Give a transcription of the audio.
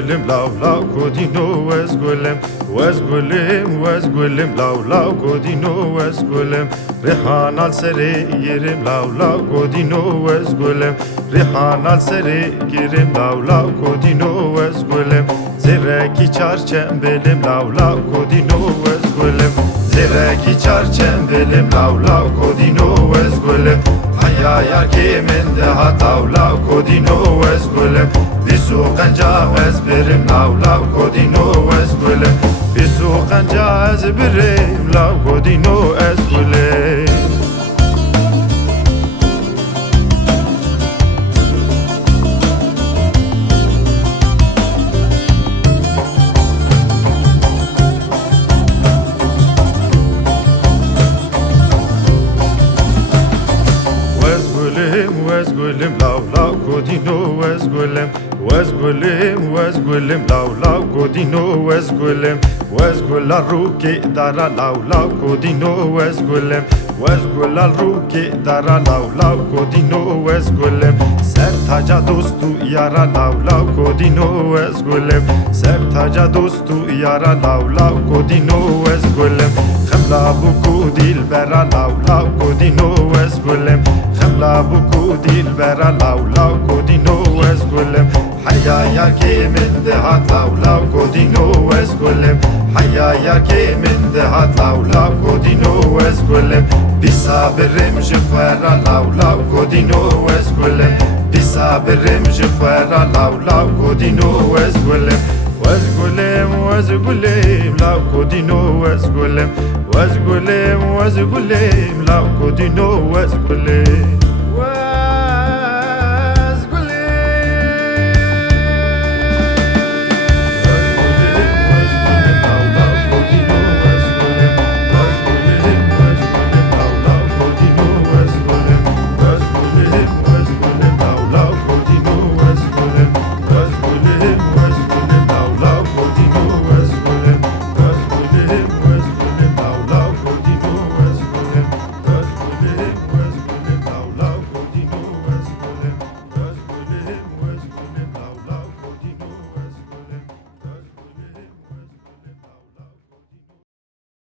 gullim law law kodino was gullim law law kodino was gullim rihan al sere yerim law law kodino was gullim rihan al sere yerim law law kodino was gullim zireki çarçem belim law law kodino was gullim zireki çarçem belim law law kodino was gullim haya yar kimin de hatav law kodino was gullim bisu qanca az birim law law kodino was gullim bisu qanca az birim law kodino was gullim was gullim law law kodino was gullim law law kodino was gulla ruki dara law law kodino was gulla ruki dara law law kodino was gullim ser taca dostu yara law law kodino was gullim ser taca dostu yara law law kodino was gullim khamla buku dilbera law law kodino was gullim خملا بكو ديل برا لاو لاو كودينو واسقولم حيا يا كي من دهات لاو لاو كودينو واسقولم حيا يا كي من دهات لاو لاو كودينو واسقولم بصابر مجفرا لاو لاو كودينو واسقولم بصابر مجفرا لاو لاو كودينو واسقولم واسقولم لاو كودينو واسقولم لاو كودينو واسقولم